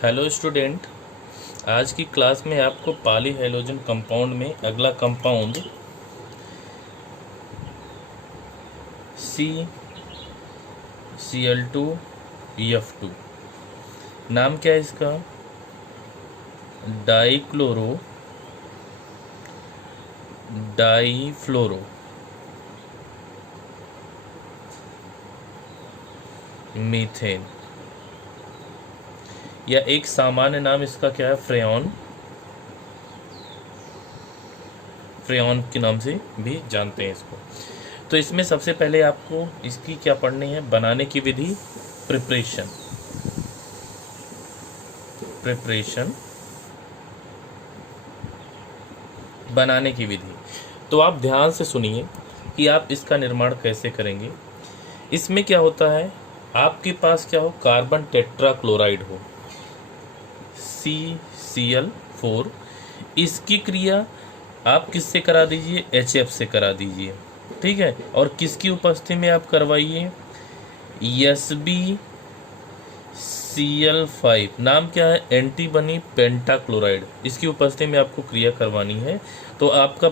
Hello student. आज की class में आपको पॉली हैलोजन कंपाउंड में अगला कंपाउंड CCl2F2 नाम क्या है इसका? डाईफ्लोरो मीथेन, या एक सामान्य नाम इसका क्या है? फ्रेयॉन के नाम से भी जानते हैं इसको। तो इसमें सबसे पहले आपको इसकी क्या पढ़नी है? बनाने की विधि, प्रिपरेशन बनाने की विधि। तो आप ध्यान से सुनिए कि आप इसका निर्माण कैसे करेंगे। इसमें क्या होता है, आपके पास क्या हो, कार्बन टेट्राक्लोराइड हो CCl4, इसकी क्रिया आप किससे करा दीजिए? HF से करा दीजिए, ठीक है। और किसकी उपस्थिति में आप करवाइए? SbCl5, नाम क्या है? एंटीमनी पेंटाक्लोराइड, इसकी उपस्थिति में आपको क्रिया करवानी है। तो आपका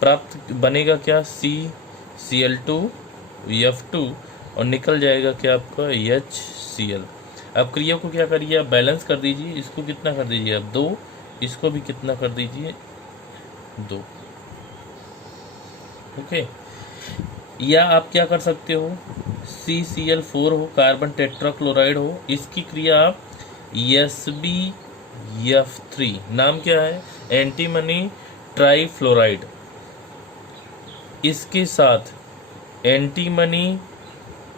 प्राप्त बनेगा क्या? CCl2F2 और निकल जाएगा क्या आपका? HCl। अब क्रिया को क्या करिए? आप बैलेंस कर दीजिए। इसको कितना कर दीजिए आप? 2, इसको भी कितना कर दीजिए? 2, ओके। या आप क्या कर सकते हो, CCl4 हो, कार्बन टेट्राक्लोराइड हो, इसकी क्रिया आप SbF3, नाम क्या है? एंटीमनी ट्राईफ्लोराइड, इसके साथ एंटीमनी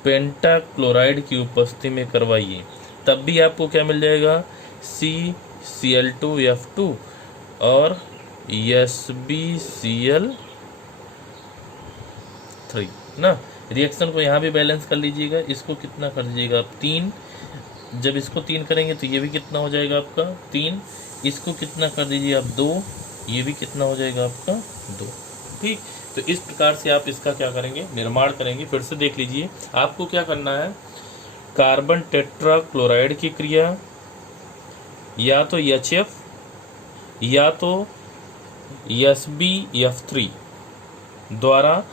पेंटाक्लोराइड की उपस्थिति में करवाइए, तब भी आपको क्या मिल जाएगा? CCl2F2 और SbCl3 ना। रिएक्शन को यहाँ भी बैलेंस कर लीजिएगा। इसको कितना कर दीजिएगा आप? 3। जब इसको 3 करेंगे तो ये भी कितना हो जाएगा आपका? 3। इसको कितना कर दीजिए आप? 2। ये भी कितना हो जाएगा आपका? 2, ठीक। तो इस प्रकार से आप इसका क्या करेंगे? निर्माण करेंगे। फिर से देख लीजिए, आपको क्या करना है? कार्बन टेट्राक्लोराइड की क्रिया या तो HF या तो SbF3 द्वारा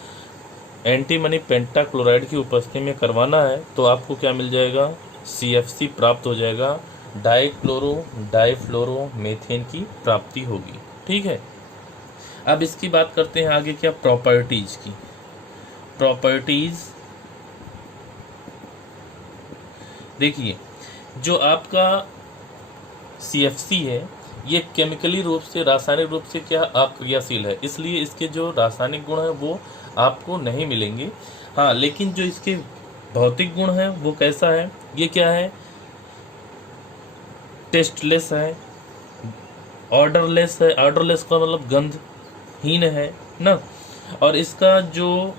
एंटीमनी पेंटाक्लोराइड की उपस्थिति में करवाना है, तो आपको क्या मिल जाएगा? CFC प्राप्त हो जाएगा। डाईफ्लोरो मीथेन की प्राप्ति होगी, ठीक है। अब इसकी बात करते हैं आगे, क्या प्रॉपर्टीज की। प्रॉपर्टीज देखिए, जो आपका CFC है, ये केमिकली रूप से, रासायनिक रूप से क्या अक्रियाशील है, इसलिए इसके जो रासायनिक गुण है वो आपको नहीं मिलेंगे। हाँ, लेकिन जो इसके भौतिक गुण है वो कैसा है? ये क्या है? टेस्टलेस है, ऑर्डरलेस है। ऑर्डरलेस का मतलब गंधहीन है ना। और इसका जो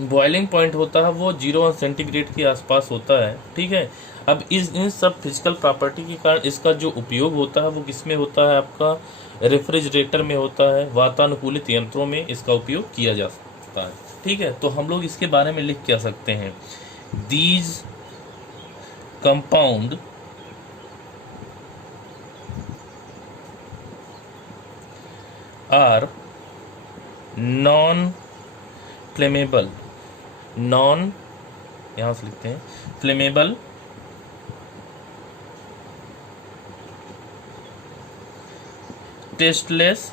बॉइलिंग पॉइंट होता है वो 0 सेंटीग्रेड के आसपास होता है, ठीक है। अब इन सब फिजिकल प्रॉपर्टी के कारण इसका जो उपयोग होता है वो किस में होता है? आपका रेफ्रिजरेटर में होता है, वातानुकूलित यंत्रों में इसका उपयोग किया जा सकता है, ठीक है। तो हम लोग इसके बारे में लिख क्या सकते हैं? These compound are non flammable, non, यहां से लिखते हैं flammable, tasteless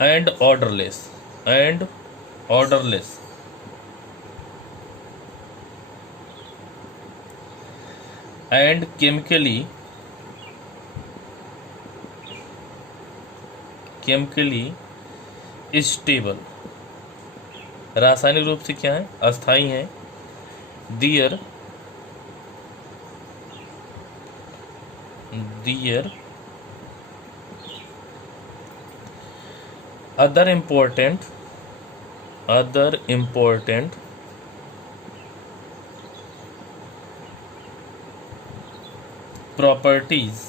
and odourless and chemically stable, रासायनिक रूप से क्या है? अस्थाई है। Their other important properties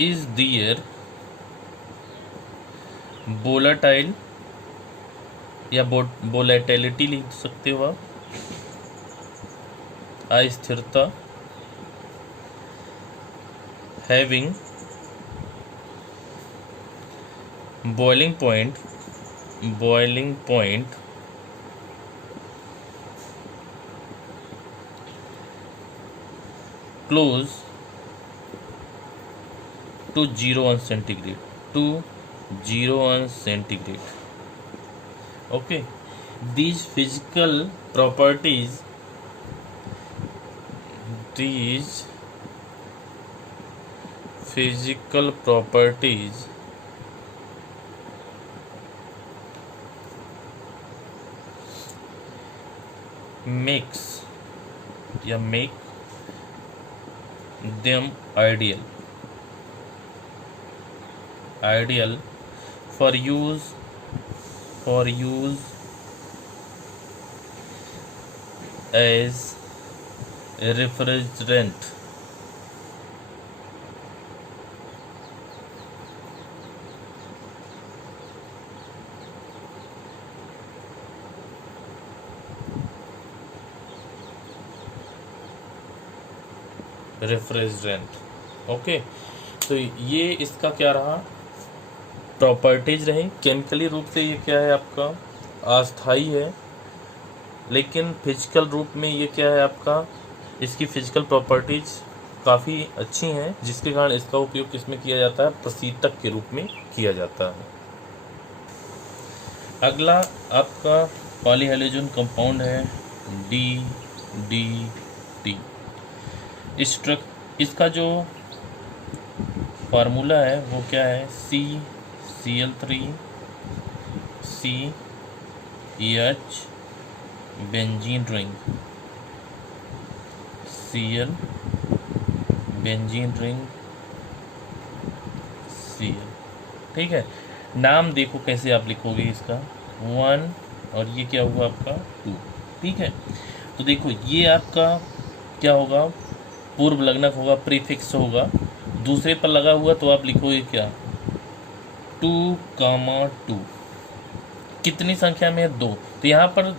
is their volatile या वोलेटिलिटी लिख सकते हो आप, अस्थिरता, having boiling point close to 0 centigrade, to 0 centigrade. Okay, these physical properties make them ideal for use as refrigerant. Okay, तो ये इसका क्या रहा, प्रॉपर्टीज रही. केमिकली रूप से ये क्या है आपका, अस्थाई है, लेकिन फिजिकल रूप में ये क्या है आपका, इसकी फिजिकल प्रॉपर्टीज काफ़ी अच्छी हैं, जिसके कारण इसका उपयोग किसमें किया जाता है, प्रशीतक के रूप में किया जाता है. अगला आपका पॉलीहेलोजन कंपाउंड है DDT. इसका जो फार्मूला है वो क्या है, CCl3CH benzene ring, Cl benzene ring Cl. ठीक है, नाम देखो कैसे आप लिखोगे इसका, 1 और ये क्या हुआ आपका 2. ठीक है, तो देखो ये आपका क्या होगा, पूर्व लग्नक होगा, प्रीफिक्स होगा, दूसरे पर लगा हुआ तो आप लिखोगे क्या, 2,2. कितनी संख्या में है, 2. तो यहाँ पर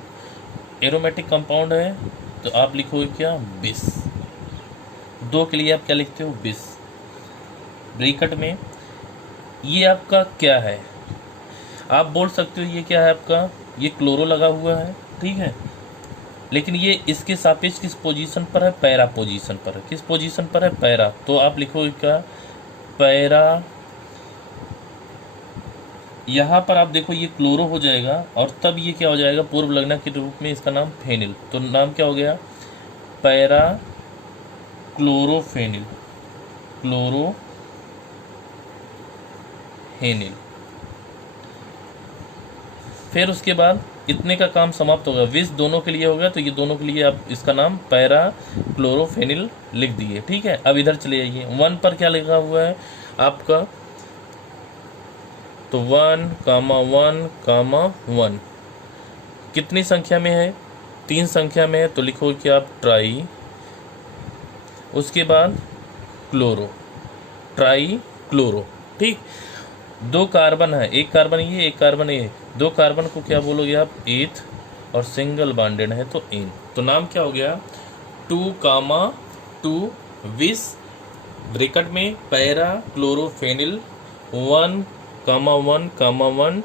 एरोमेटिक कंपाउंड है तो आप लिखोगे क्या, 20. 2 के लिए आप क्या लिखते हो, 20. ब्रैकेट में ये आपका क्या है, आप बोल सकते हो ये क्या है आपका, ये क्लोरो लगा हुआ है. ठीक है, लेकिन ये इसके सापेक्ष किस पोजीशन पर है, पैरा पोजीशन पर है. किस पोजीशन पर है, पैरा. तो आप लिखोगे क्या, पैरा. यहाँ पर आप देखो ये क्लोरो हो जाएगा और तब ये क्या हो जाएगा, पूर्व लग्नक के रूप में इसका नाम फेनिल. तो नाम क्या हो गया, पैरा क्लोरोफेनिल, क्लोरोहेनिल. फिर उसके बाद इतने का काम समाप्त होगा, विष दोनों के लिए हो गया, तो ये दोनों के लिए आप इसका नाम पैरा क्लोरोफेनिल लिख दिए. ठीक है, अब इधर चले जाइए, 1 पर क्या लिखा हुआ है आपका, तो 1,1,1 कितनी संख्या में है, 3 संख्या में है, तो लिखो कि आप ट्राई, उसके बाद क्लोरो, ट्राई क्लोरो. ठीक, 2 कार्बन है, एक कार्बन ये, एक कार्बन ये, 2 कार्बन को क्या बोलोगे आप, एथ, और सिंगल बॉन्डेड है तो एन. तो नाम क्या हो गया, 2,2 विष ब्रैकेट में para chlorophenyl 1,1,1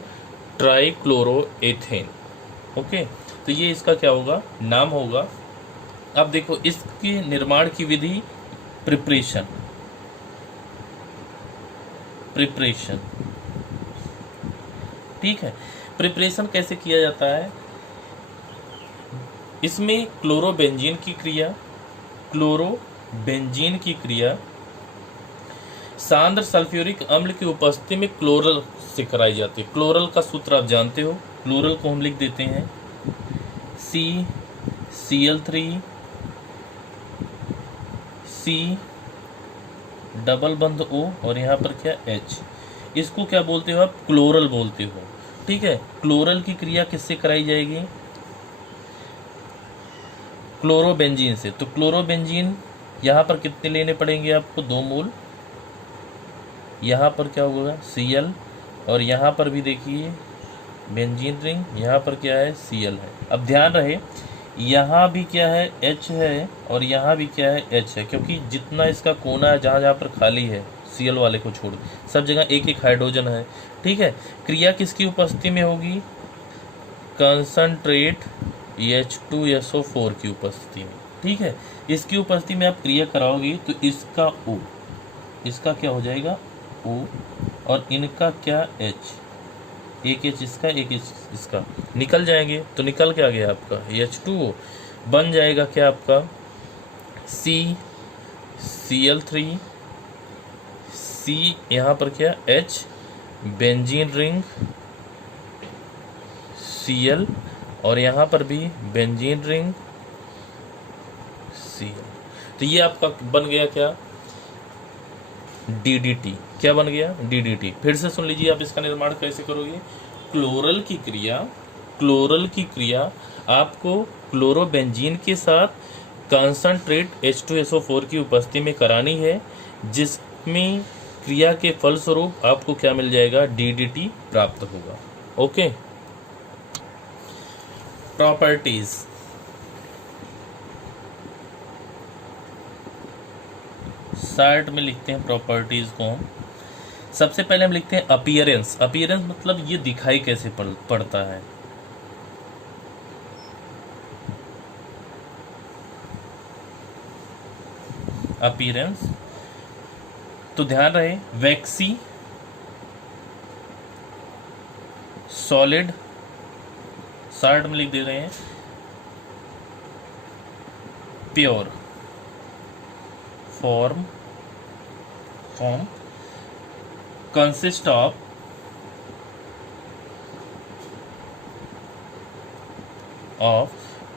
tri chloro ethane. Okay, तो ये इसका क्या होगा, नाम होगा. अब देखो इसके निर्माण की विधि, प्रिपरेशन. ठीक है, प्रिपरेशन कैसे किया जाता है, इसमें क्लोरोबेंजीन की क्रिया सांद्र सल्फ्यूरिक अम्ल की उपस्थिति में क्लोरल से कराई जाती है. क्लोरल का सूत्र आप जानते हो, क्लोरल को हम लिख देते हैं CCl3 C डबल बंद O और यहाँ पर क्या H. इसको क्या बोलते हो आप, क्लोरल बोलते हो. ठीक है, क्लोरल की क्रिया किससे कराई जाएगी, क्लोरोबेंजीन से. तो क्लोरोबेंजीन यहाँ पर कितने लेने पड़ेंगे आपको, 2 मोल. यहाँ पर क्या होगा Cl, और यहाँ पर भी देखिए बेंजीन रिंग, यहाँ पर क्या है Cl है। अब ध्यान रहे यहाँ भी क्या है H है और यहाँ भी क्या है H है, क्योंकि जितना इसका कोना है जहाँ जहाँ पर खाली है Cl वाले को छोड़ सब जगह एक एक हाइड्रोजन है। ठीक है, क्रिया किसकी उपस्थिति में होगी, कंसंट्रेट H2SO4 की उपस्थिति में। ठीक है, इसकी उपस्थिति में आप क्रिया कराओगी तो इसका O, इसका क्या हो जाएगा O, और इनका क्या H, एक H इसका एक H इसका निकल जाएंगे, तो निकल के आ गया आपका H2O, बन जाएगा क्या आपका CCl3, C यहाँ पर क्या H, बेंजीन रिंग Cl, और यहाँ पर भी बेंजीन रिंग Cl। तो ये आपका बन गया क्या DDT। क्या बन गया DDT। फिर से सुन लीजिए आप इसका निर्माण कैसे करोगे। क्लोरल की क्रिया आपको क्लोरोबेंजीन के साथ कंसंट्रेट H2SO4 की उपस्थिति में करानी है, जिसमें क्रिया के फलस्वरूप आपको क्या मिल जाएगा DDT प्राप्त होगा। Okay, properties. शार्ट में लिखते हैं प्रॉपर्टीज को हम। सबसे पहले हम लिखते हैं अपीयरेंस। अपीयरेंस मतलब ये दिखाई कैसे पड़ता है। अपीयरेंस, तो ध्यान रहे वैक्सी सॉलिड, शार्ट में लिख दे रहे हैं pure form consist of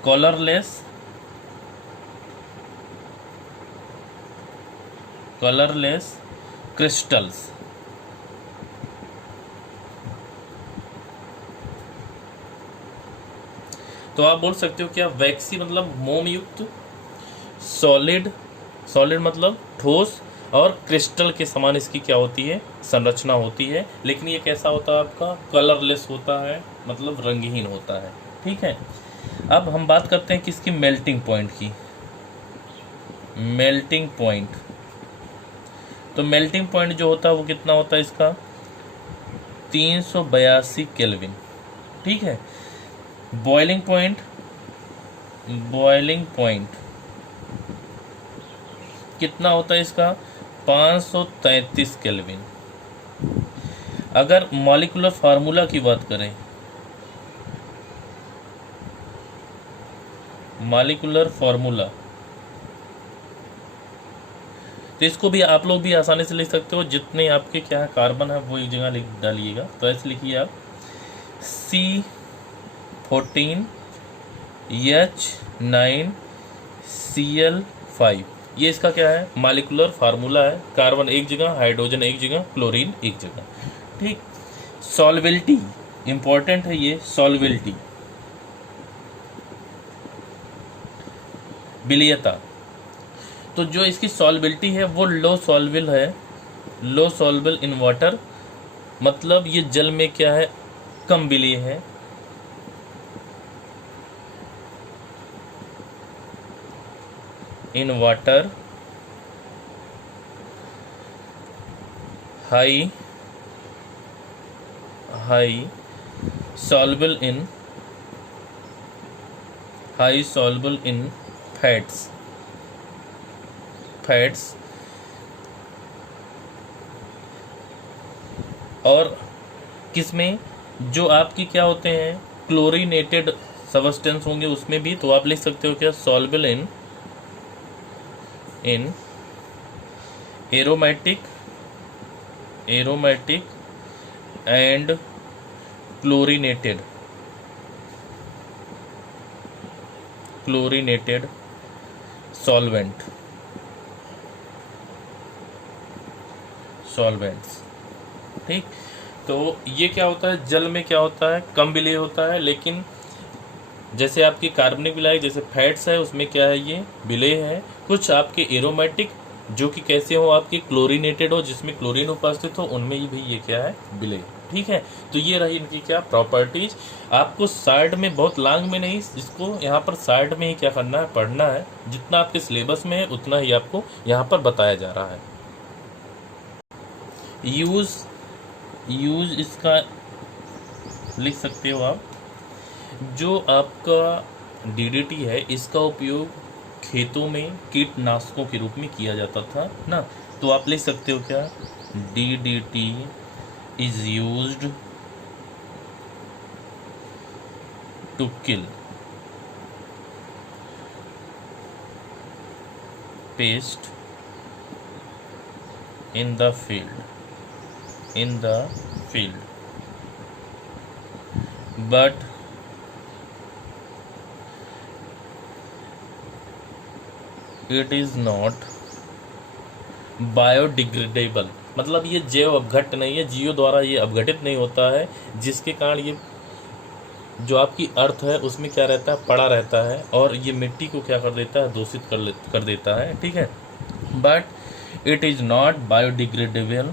colourless crystals. तो आप बोल सकते हो क्या वैक्सी मतलब मोम युक्त, सॉलिड मतलब ठोस, और क्रिस्टल के समान इसकी क्या होती है संरचना होती है, लेकिन ये कैसा होता है आपका कलरलेस होता है, मतलब रंगहीन होता है। ठीक है, अब हम बात करते हैं किसकी मेल्टिंग पॉइंट की। मेल्टिंग पॉइंट, तो मेल्टिंग पॉइंट जो होता है वो कितना होता है इसका 382 केल्विन। ठीक है, बॉइलिंग पॉइंट कितना होता है इसका 533 केल्विन। अगर मॉलिक्यूलर फार्मूला की बात करें, मॉलिक्यूलर फार्मूला, तो इसको भी आप लोग भी आसानी से लिख सकते हो। जितने आपके क्या है कार्बन है वो एक जगह लिख डालिएगा। तो ऐसे लिखिए आप C14H9Cl5, ये इसका क्या है मॉलिक्यूलर फार्मूला है। कार्बन एक जगह, हाइड्रोजन एक जगह, क्लोरीन एक जगह। ठीक, सॉल्वेबिलिटी इंपॉर्टेंट है ये, सॉल्वेबिलिटी विलीयता। तो जो इसकी सॉल्वेबिलिटी है वो लो सॉल्वेबल इन वाटर, मतलब ये जल में क्या है कम विलीय है। In water high soluble in fats, और किसमें जो आपकी क्या होते हैं क्लोरीनेटेड सबस्टेंस होंगे उसमें भी। तो आप लिख सकते हो क्या soluble in aromatic and chlorinated solvents. ठीक, तो ये क्या होता है जल में क्या होता है कम विलेय होता है, लेकिन जैसे आपकी कार्बनिक विलायक जैसे फैट्स है उसमें क्या है ये विलेय है। कुछ आपके एरोमेटिक जो कि कैसे हो, आपके क्लोरीनेटेड हो, जिसमें क्लोरीन उपस्थित हो, उनमें ही भी ये क्या है, विलय। ठीक है, तो ये रही इनकी क्या प्रॉपर्टीज। आपको साइड में, बहुत लॉन्ग में नहीं, इसको यहाँ पर साइड में ही क्या करना है, पढ़ना है। जितना आपके सिलेबस में है उतना ही आपको यहाँ पर बताया जा रहा है। यूज इसका लिख सकते हो आप। जो आपका डीडीटी है, इसका उपयोग खेतों में कीटनाशकों के रूप में किया जाता था ना, तो आप लिख सकते हो क्या, DDT is used to kill pest in the field but it is not biodegradable। मतलब ये जैव अपघट्य नहीं है, जीवों द्वारा ये अपघटित नहीं होता है, जिसके कारण ये जो आपकी अर्थ है उसमें क्या रहता है, पड़ा रहता है, और ये मिट्टी को क्या कर देता है, दूषित कर देता है। ठीक है, but it is not biodegradable,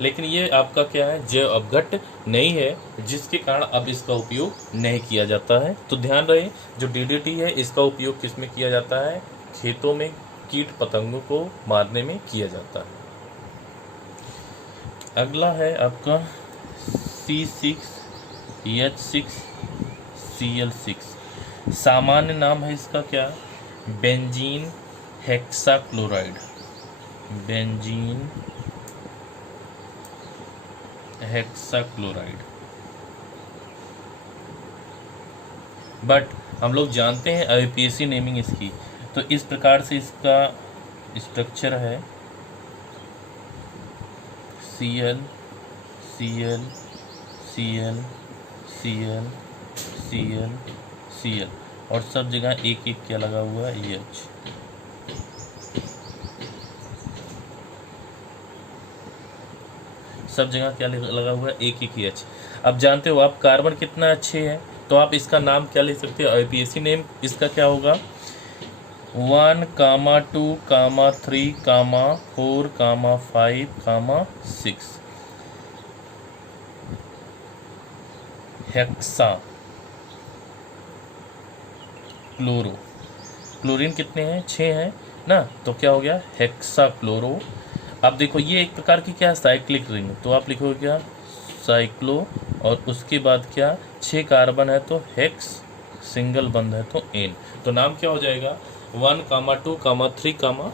लेकिन ये आपका क्या है, जैव अपघट्य नहीं है, जिसके कारण अब इसका उपयोग नहीं किया जाता है। तो ध्यान रहे, जो डीडीटी है इसका उपयोग किस में किया जाता है, खेतों में कीट पतंगों को मारने में किया जाता है। अगला है आपका C6H6Cl6। सामान्य नाम है इसका क्या, benzene hexachloride, benzene hexachloride. But हम लोग जानते हैं आईपीएसी नेमिंग इसकी, तो इस प्रकार से इसका स्ट्रक्चर है, Cl Cl Cl Cl Cl Cl, और सब जगह एक एक क्या लगा हुआ है, H। सब जगह क्या लगा हुआ है, एक एक H। अब जानते हो आप कार्बन कितना अच्छे है, तो आप इसका नाम क्या ले सकते हो, आईपीएसी नेम इसका क्या होगा, 1, 2, 3, 4, 5, 6 हेक्सा क्लोरो। क्लोरीन कितने हैं, 6 हैं ना, तो क्या हो गया, हेक्सा क्लोरो। अब देखो ये एक प्रकार की क्या, साइक्लिक रिंग, तो आप लिखोगे क्या, साइक्लो, और उसके बाद क्या, 6 कार्बन है तो हेक्स, सिंगल बंद है तो एन, तो नाम क्या हो जाएगा, 1, 2, 3,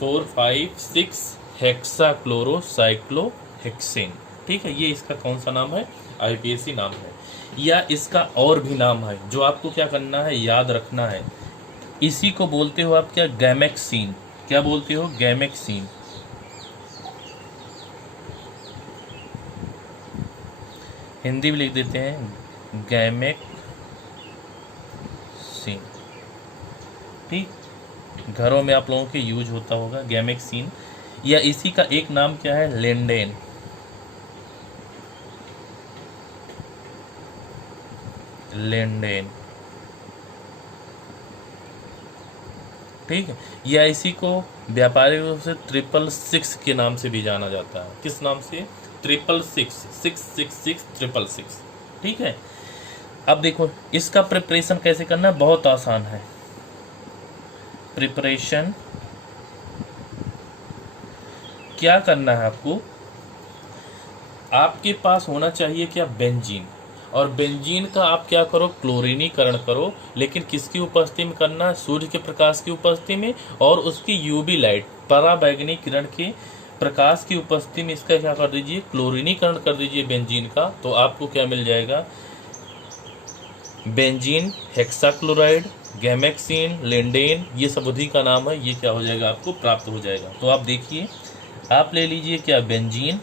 4, 5, 6 हेक्सा क्लोरो साइक्लो हेक्सेन। ठीक है, ये इसका कौन सा नाम है, आईपीएसी नाम है। या इसका और भी नाम है, जो आपको क्या करना है, याद रखना है। इसी को बोलते हो आप क्या, गैमेक्सीन। क्या बोलते हो, गैमेक्सीन। हिंदी में लिख देते हैं गैमेक्सीन। ठीक, घरों में आप लोगों के यूज होता होगा गैमेक्सीन। या इसी का एक नाम क्या है, लेंडेन। लेंडेन, ठीक है। या इसी को व्यापारिक रूप से 666 के नाम से भी जाना जाता है। किस नाम से, 666 ठीक है। अब देखो इसका प्रिपरेशन कैसे करना है, बहुत आसान है। प्रिपरेशन क्या करना है आपको, आपके पास होना चाहिए क्या, बेंजीन। और बेंजीन का आप क्या करो, क्लोरीनीकरण करो, लेकिन किसकी उपस्थिति में करना है, सूर्य के प्रकाश की उपस्थिति में, और उसकी यूवी लाइट, पराबैंगनी किरण के प्रकाश की उपस्थिति में इसका क्या कर दीजिए, क्लोरीनीकरण कर दीजिए बेंजीन का। तो आपको क्या मिल जाएगा, बेंजीन हेक्साक्लोराइड, गैमेक्सीन, लेंडेन, ये सब उसी का नाम है। ये क्या हो जाएगा, आपको प्राप्त हो जाएगा। तो आप देखिए, आप ले लीजिए क्या, बेंजीन।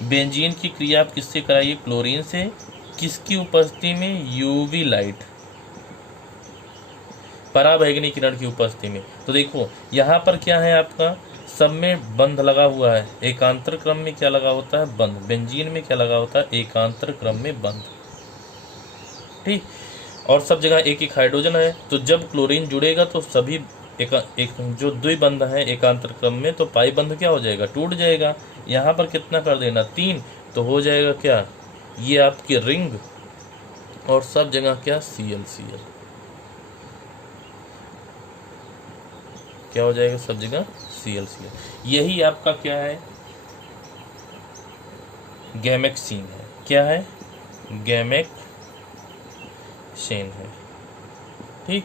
बेंजीन की क्रिया आप किससे कराइए, क्लोरीन से। किसकी उपस्थिति में, यूवी लाइट, पराबैंगनी किरण की उपस्थिति में। तो देखो यहाँ पर क्या है आपका, सब में बंध लगा हुआ है, एकांतर क्रम में क्या लगा होता है, बंध। बेंजीन में क्या लगा होता है, एकांतर क्रम में बंध। ठीक, और सब जगह एक एक हाइड्रोजन है, तो जब क्लोरीन जुड़ेगा तो सभी एक जो द्विबंध है एकांतर क्रम में, तो पाई बंध क्या हो जाएगा, टूट जाएगा। यहाँ पर कितना कर देना, 3, तो हो जाएगा क्या, ये आपकी रिंग, और सब जगह क्या, Cl क्या हो जाएगा, सब जगह Cl। यही आपका क्या है, गैमेक्सीन है। क्या है, गैमेक्सेन है। ठीक,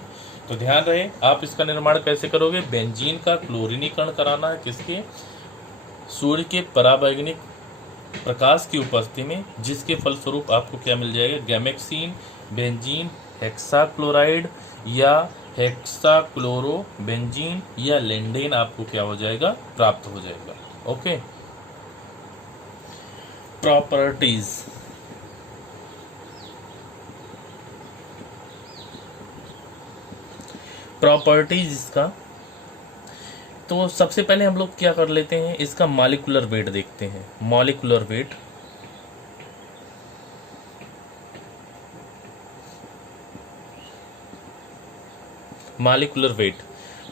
तो ध्यान रहे आप इसका निर्माण कैसे करोगे, बेंजीन का क्लोरीनीकरण कराना है, किसके, सूर्य के पराबैंगनी प्रकाश की उपस्थिति में, जिसके फलस्वरूप आपको क्या मिल जाएगा, गैमेक्सीन, बेंजीन, हेक्साक्लोराइड या हेक्साक्लोरोबेंजीन या लेंडेन आपको क्या हो जाएगा, प्राप्त हो जाएगा। Okay, properties. प्रॉपर्टीज इसका, तो सबसे पहले हम लोग क्या कर लेते हैं, इसका मॉलिक्यूलर वेट देखते हैं। मॉलिक्यूलर वेट, मॉलिक्यूलर वेट,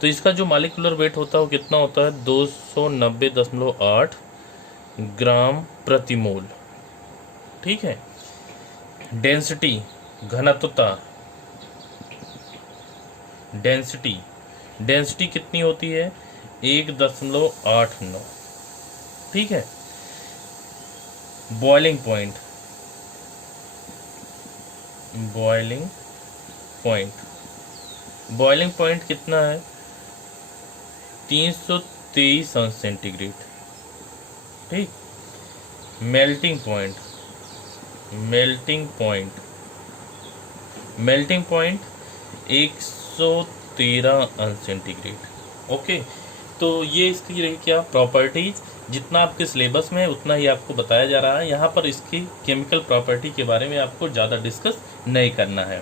तो इसका जो मॉलिक्यूलर वेट होता है वो कितना होता है, 290.8 ग्राम प्रति मोल। ठीक है, डेंसिटी, घनत्वता, डेंसिटी कितनी होती है, 1.89। ठीक है, बॉइलिंग पॉइंट, बॉइलिंग पॉइंट कितना है, 323 अंश सेंटीग्रेड। ठीक, मेल्टिंग पॉइंट 113 अंश सेंटीग्रेड। ओके, तो ये इसकी रही क्या, प्रॉपर्टीज। जितना आपके सिलेबस में है उतना ही आपको बताया जा रहा है, यहाँ पर इसकी केमिकल प्रॉपर्टी के बारे में आपको ज़्यादा डिस्कस नहीं करना है।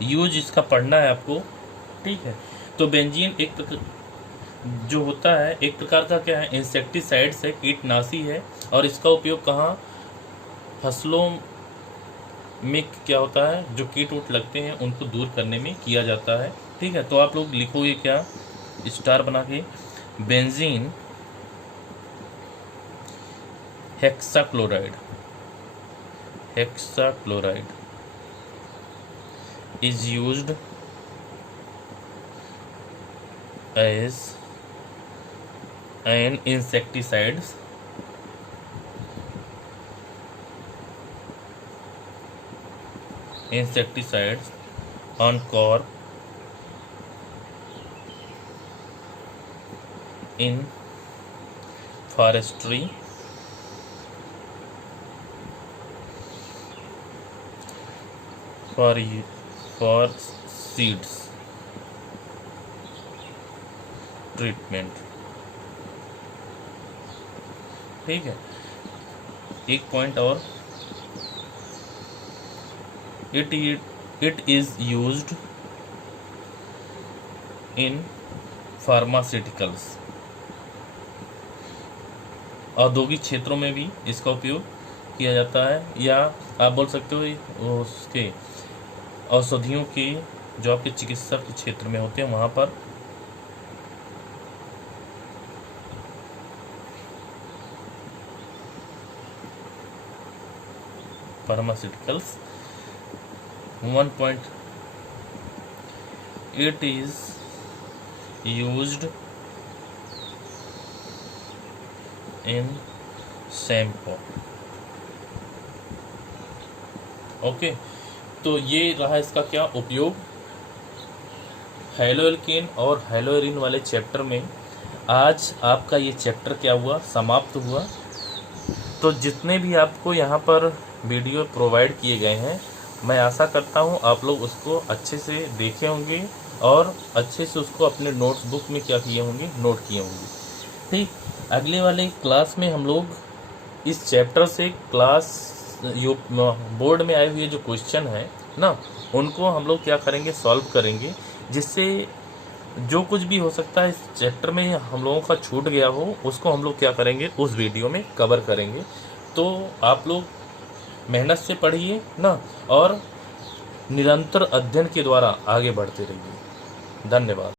यूज इसका पढ़ना है आपको। ठीक है, तो बेंजीन जो होता है एक प्रकार का क्या है, इंसेक्टिसाइड्स है, कीटनाशी है, और इसका उपयोग कहाँ, फसलों में क्या होता है, जो कीट उट लगते हैं उनको दूर करने में किया जाता है। ठीक है, तो आप लोग लिखोगे क्या, स्टार बना के, benzene hexachloride is used as an insecticide on crop in forestry for seeds treatment. ठीक है, एक पॉइंट और, it is used in pharmaceuticals, औद्योगिक क्षेत्रों में भी इसका उपयोग किया जाता है, या आप बोल सकते हो उसके औषधियों के जो आपके चिकित्सा के क्षेत्र में होते हैं वहाँ पर pharmaceuticals. 1 point, it is used in shampoo. Okay, तो ये रहा इसका क्या उपयोग। हैलोएल्केन और हैलोएरिन वाले चैप्टर में आज आपका ये चैप्टर क्या हुआ, समाप्त हुआ। तो जितने भी आपको यहाँ पर वीडियो प्रोवाइड किए गए हैं, मैं आशा करता हूँ आप लोग उसको अच्छे से देखे होंगे और अच्छे से उसको अपने नोटबुक में क्या किए होंगे, नोट किए होंगे। ठीक, अगले वाले क्लास में हम लोग इस चैप्टर से बोर्ड में आए हुए जो क्वेश्चन है ना, उनको हम लोग क्या करेंगे, सॉल्व करेंगे, जिससे जो कुछ भी हो सकता है इस चैप्टर में हम लोगों का छूट गया हो उसको हम लोग क्या करेंगे उस वीडियो में कवर करेंगे। तो आप लोग मेहनत से पढ़िए ना, और निरंतर अध्ययन के द्वारा आगे बढ़ते रहिए। धन्यवाद।